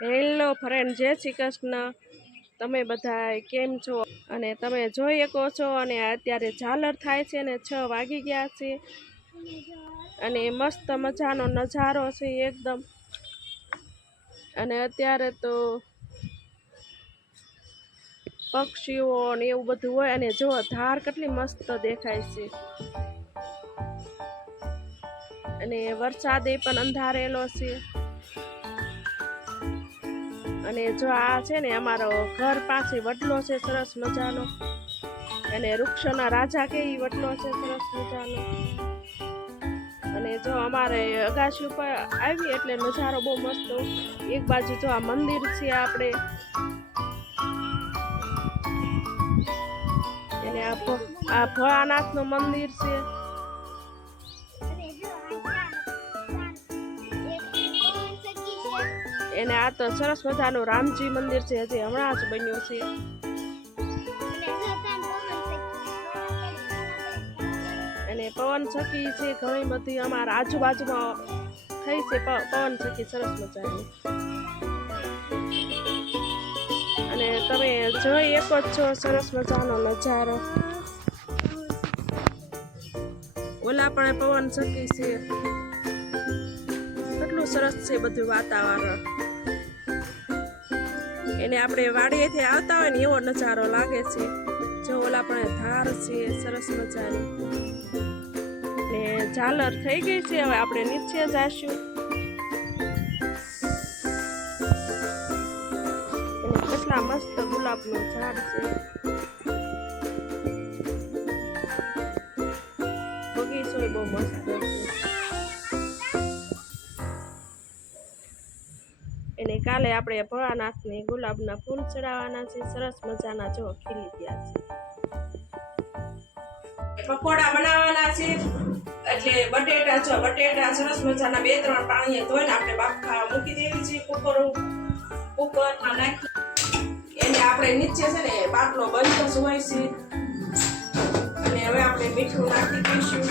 Hello friend, જય શ્રી કૃષ્ણ। તમે બધા કેમ છો? અને તમે જોઈ શકો છો અને અત્યારે ઝાલર થાય છે ને 6 વાગી ગયા છે અને મસ્ત મજાનો નજારો છે એકદમ। અને અત્યારે તો પક્ષીઓ ને એવું બધું હોય અને જો ધાર કેટલી મસ્ત દેખાય છે અને વરસાદ પણ અંધારેલો છે। અને જો આ છે ને અમારો ઘર પાસે વડલો છે સરસ મજાનો, અને વૃક્ષોના રાજા કે ઈ વડલો છે સરસ મજાનો। અને જો અમારે અગાશી ઉપર આવી એટલે નજારો બહુ મસ્ત। એક બાજુ જો આ મંદિર છે આપણે, અને આ ભોળાનાથ નું મંદિર છે। એને આ તો સરસ મજાનું રામજી મંદિર છે, હજી હમણાં જ બન્યું છે। અને પવન ચક્કી છે ઘણી બધી અમારા આજુબાજુમાં થઈ છે પવન ચક્કી સરસ મજાની। અને તમે જોઈ શકો છો સરસ મજાનો નજારો। ઓલા પણ પવન ચક્કી છે, કેટલું સરસ છે બધું વાતાવરણ। એને આપણે વાડીએથી આવતા હોય ને એવો નજારો લાગે છે। જો ઓલા પણ ધાર છે સરસ મજાની, ને ઝાલર થઈ ગઈ છે, હવે આપણે નીચે જઈશું। અને કેટલા મસ્ત ગુલાબનું ઝાડ છે, બગીચો બહુ મસ્ત છે। એને કાલે આપણે ભોળાનાથને ગુલાબના ફૂલ ચડાવવાના છે, સરસ મજાના જો ખીલી ગયા છે। પકોડા બનાવવાના છે એટલે બટેટા સરસ મજાના 2-3 પાણીએ ધોઈને આપણે બાફવા મૂકી દેવી છે। કુકરમાં નાખી એને આપણે નીચે છે ને બાટલો બંધ જ હોય છે। અને હવે આપણે મીઠું નાખી દઈશું।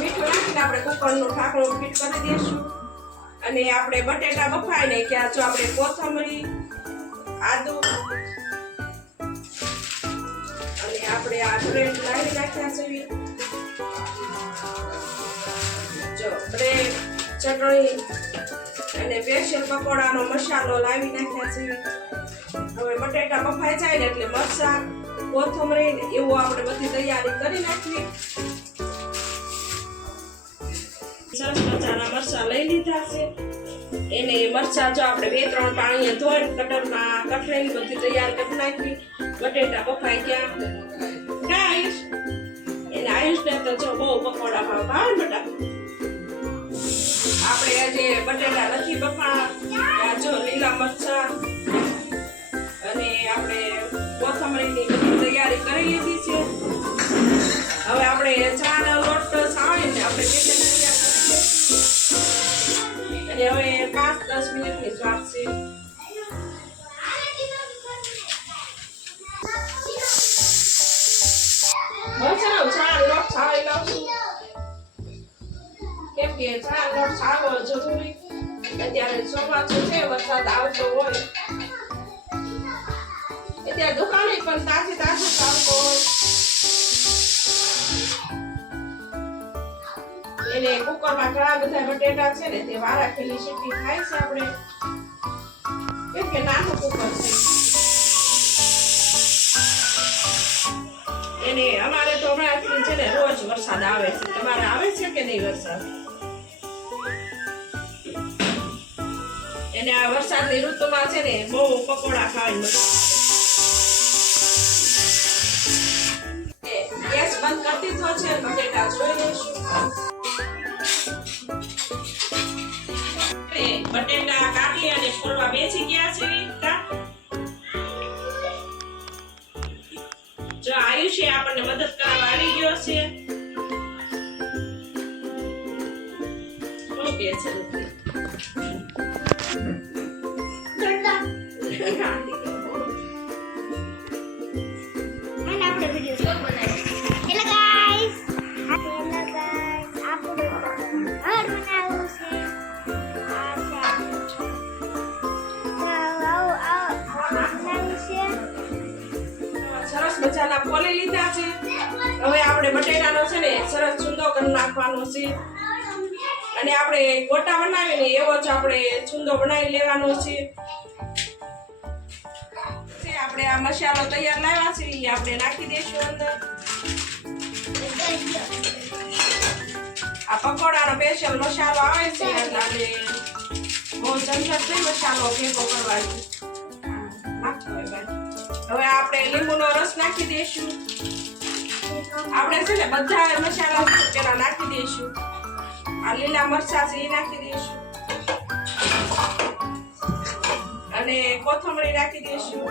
મીઠું નાખીને આપણે કુકરનું ઢાંકણું ફિટ કરી દઈશું। અને આપણે બટેટા બફાય ને ત્યાં જો આપણે કોથમરી, આદુ અને આપણે આ બ્રેડ લાવી નાખ્યા છે, જો બ્રેડ, ચટણી અને સ્પેશિયલ પકોડાનો મસાલો લાવી નાખ્યા છે। હવે બટેટા બફાઈ જાય ને એટલે મરચા, કોથમરી એવું આપણે બધી તૈયારી કરી નાખવી। સરસ મજાના મરચા લઈ લીધા છે, એને મરચા જો આપણે 2-3 પાણીએ ધોઈ કટરમાં કટરેલી બધી તૈયાર કરી નાખી। બટેટા બફાઈ ગયા ગાઈસ, એને આયુષને તો જો બહુ પકોડામાં ભાવ બટા। આપણે આજે બટેટા નથી બફાણા, જો લીલા મરચા અને આપણે કોથમરીની બધી તૈયારી કરી લીધી છે। હવે આપણે ચાનો લોટ સાળીને આપણે અને હવે 5-10 મિનિટની જ વાર છે। ચાનો લોટ સાળી લાવશું, કેમ કે ચાનો લોટ સાળવો જરૂરી, અત્યારે ચોમાસું છે, વરસાદ આવતો હોય અત્યારે દુકાને પણ તાજી આવતો હોય। એને કુકરમાં ઘણા બધા બટેટા છે ને તે વારા ખેલી સીટી થાય છે આપણે, કેમ કે નાનું કુકર છે। એને અમારે તો હમણાંથી છે ને રોજ વરસાદ આવે છે, તમારે આવે છે કે નહીં વરસાદ? એને આ વરસાદની ઋતુમાં છે ને બહુ પકોડા ખાવાની મજા આવે। ગેસ બંધ કરી દીધો છે, બટેટા જોઈ લઈશું। બટેટા કાઢી અને ફોલવા બેસી ગયા છે। જો આયુષે આપણને મદદ કરવા આવી ગયો છે। શું કે છે? આપણે બટેટાનો છે ને સરસ ચૂંદો કરી નાખવાનો છે અને આપણે ગોટા બનાવીને એવો જ આપણે ચૂંદો બનાવી લેવાનો છે. આપણે આ મસાલો તૈયાર લાવ્યા છે એ આપણે નાખી દઈશું અંદર. આ પકોડાનો સ્પેશિયલ મસાલો આવે છે એટલે આપણે બહુ ઝંઝટ નહીં મસાલો ભેગો કરવાનો. હવે આપણે લીંબુનો રસ નાખી દઈશું. આપણે છે ને બધા મસાલા પેલા નાખી દઈશું. આ લીલા મરચા છે એ નાખી દઈશું અને કોથમરી નાખી દઈશું.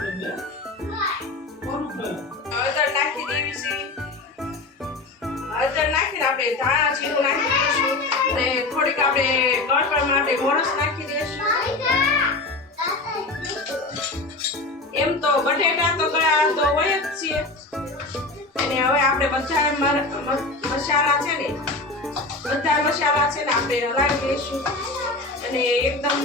હળદર નાખી દેવી છે. હળદર નાખીને આપણે ધાણા જીરું નાખી દઈશું અને થોડીક આપણે કળકળ માટે મોરસ નાખી દઈશું. એમ તો બટેટા તો ગળા તો હોય જ છે અને હવે આપણે બધા મસાલા છે ને આપણે હલાવી દઈશું અને એકદમ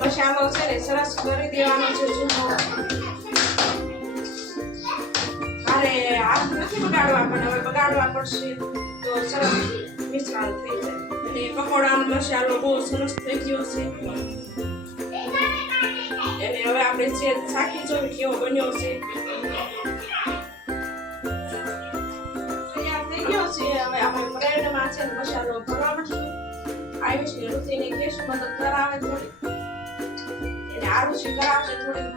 મસાલો છે ને સરસ કરી દેવાનો છે ચૂનો. અરે હાથ નથી બગાડવા પણ હવે બગાડવા પડશે તો સરસ મિશ્રણ થઈ જાય. અને પકોડાનો મસાલો બહુ સરસ થઈ ગયો છે અને હવે આપણે છે ચાખી જોઈ કેવો બન્યો છે. તૈયાર થઈ ગયો છે. હવે આપણે બ્રેડમાં છે મસાલો ભરવાનું. આયુષ ને ઋષિને કહેશું મદદ કરાવે થોડી એને આરુષિ કરાવશે થોડી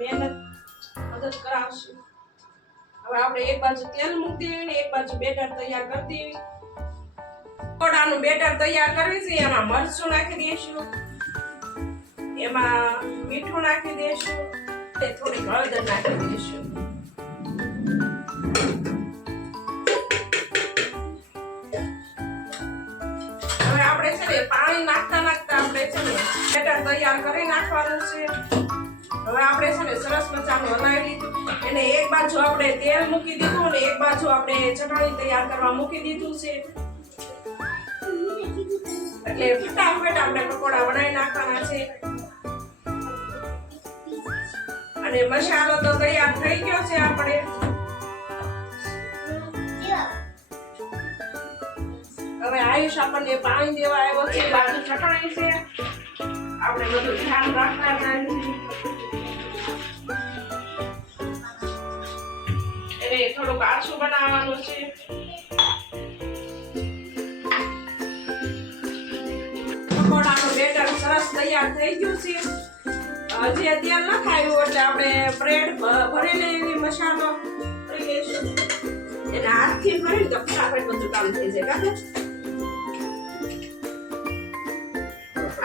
મહેનત મદદ કરાવશે. હવે આપણે એક બાજુ તેલ મૂકી દેવી ને એક બાજુ બેટર તૈયાર કરી દેવી. પકોડાનું બેટર તૈયાર કરવી છે એમાં મરચું નાખી દઈશું, એમાં મીઠું નાખી દઈશું અને થોડી હળદર નાખી દઈશું. હવે આપણે છે ને પાણી નાખતા આપણે છે ને બેટર તૈયાર કરી નાખવાનું છે. હવે આપણે છે ને સરસ મજાનું હલાવી લીધું એને એક બાજુ આપણે તેલ મૂકી દીધું અને એક બાજુ આપણે ચટણી તૈયાર કરવા મૂકી દીધું છે એટલે ફટાફટ આપણે પકોડા બનાવી નાખવાના છે. અને મસાલો તો તૈયાર થઈ ગયો છે. આપણે હવે આયુષ આપણને પાણી દેવા આવ્યો છે. બાજુ ચટણી છે આપણે બધું ધ્યાન રાખવાના એને થોડુંક આછું બનાવવાનું છે. પકોડાનું બેટર સરસ તૈયાર થઈ ગયું છે. હજી તેલ ન ખાયું એટલે આપણે બ્રેડ ભરેલી એવી મસાલો કરી લઈશું. એને હાથથી ભરીને તો ફટાફટ બધું કામ થઈ જાય.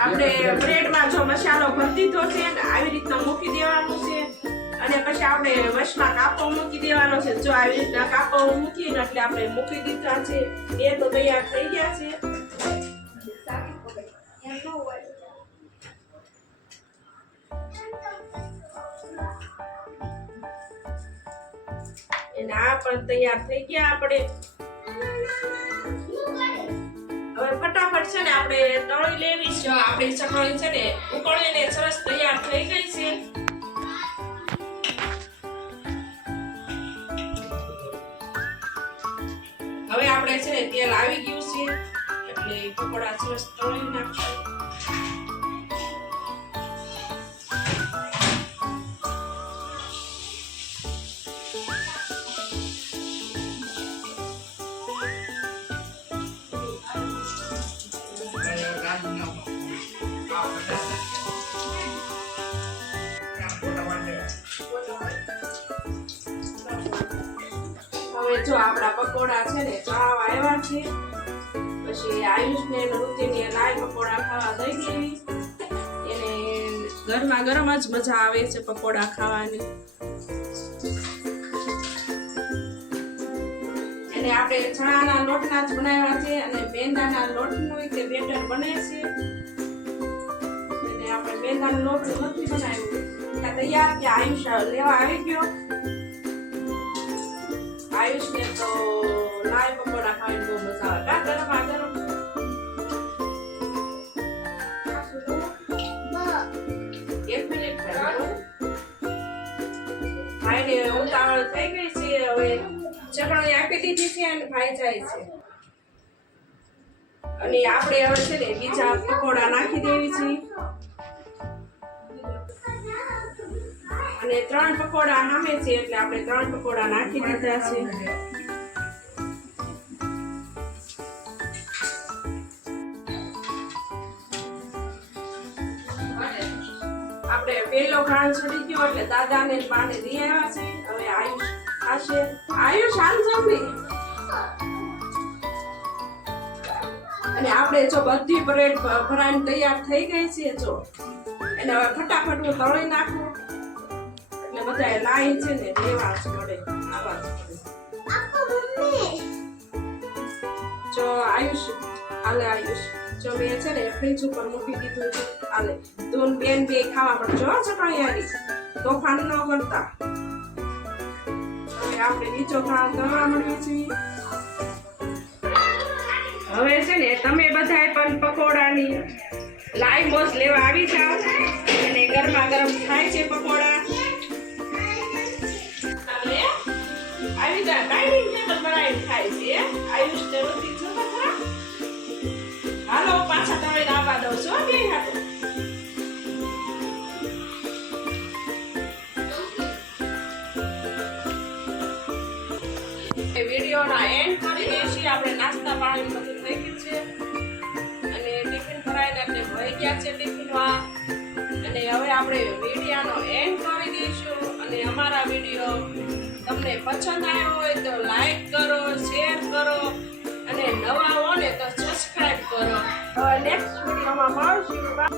આપણે બ્રેડમાં જો મસાલો ભરી દીધો છે ને આવી રીતના મૂકી દેવાનું છે અને પછી આપણે વચમાં કાપો મૂકી દેવાનો છે. જો આવી રીતના કાપો મૂકીને એટલે આપણે મૂકી દીધા છે. એ તો તૈયાર થઈ ગયા છે. અને આ પણ તૈયાર થઈ ગયા આપણે. હવે ફટાફટ છે ને આપણે તળી લેવી છે. આપણી ચટણી છે ને ઉકળીને સરસ તૈયાર થઈ ગઈ છે. હવે આપણે છે ને તેલ આવી ગયું છે એટલે પકોડા સરસ તળી નાખશું. હવે જો આપણા પકોડા છે ને ચડાવવા આવ્યા છે પછી આયુષ ને ઋતિને લાઈ પકોડા ખાવા દઈ દેવી. એને ગરમા ગરમ જ મજા આવે છે પકોડા ખાવાની. એને આપણે ચણાના લોટના જ બનાવ્યા છે અને મેંદાના લોટનું તે બેટર બને છે. અને આપણે મેંદાનો લોટ નથી બનાવ્યો. તૈયાર કે આયુષ લેવા આવી ગયો. આયુષ ને તો લાઈ પકોડા ખાવાની બહુ મજા આવે. ગરમા ગરમ એક મિનિટ ભાઈને ઉતાવળ થઈ ગઈ છે. હવે ચટણી આપી દીધી છે અને ભાઈ જાય છે. અને આપણે હવે છે ને બીજા પકોડા નાખી દેવી છે. અને 3 પકોડા સામે છે એટલે આપણે 3 પકોડા નાખી દીધા છે. આપણે પેલો ઘાણ ચડી ગયો એટલે દાદાને ને બાને દઈ આવ્યા છે. હવે આયુષ ખાશે. આયુષ હાલ જલ્દી. અને આપણે જો બધી બ્રેડ ભરાઈને તૈયાર થઈ ગઈ છે જો. એને હવે ફટાફટ હું તળી નાખું એટલે બધા લાઈન છે ને દેવા જ મળે, આવા જ મળે. જો આયુષ હાલે આયુષ જો મેં છે ને ફ્રીજ ઉપર મૂકી દીધું છે. હાલે તું બેન બે ખાવા પડજો ચટણી યારી તોફાન ન કરતા. હવે આપણે બીજો ખાણ કરવા મળીએ છીએ. હવે છે ને તમે બધાય પણ પકોડાની લાઈવ મોજ લેવા આવી જાઓ અને ગરમા ગરમ થાય છે પકોડા. અને આવી જાય ડાઇનિંગ ટેબલ બનાવીને ખાય છે. આયુષ ને રોટી જો તો ખરા. હાલો પાછા તમે આવવા દો છો બે હાથે. વિડીયોના એન્ડ કરી દઈએ છીએ. આપણે નાસ્તા પાણી બધું થઈ ગયું છે અને ટિફિન ભરાઈને એટલે ભરાઈ ગયા છે ટિફિનમાં. અને હવે આપણે વિડીયોનો એન્ડ કરી દઈશું. અને અમારા વિડીયો તમને પસંદ આવ્યો હોય તો લાઈક કરો, શેર કરો અને નવા હો ને તો સબસ્ક્રાઇબ કરો. નેક્સ્ટ વિડીયોમાં મળશું.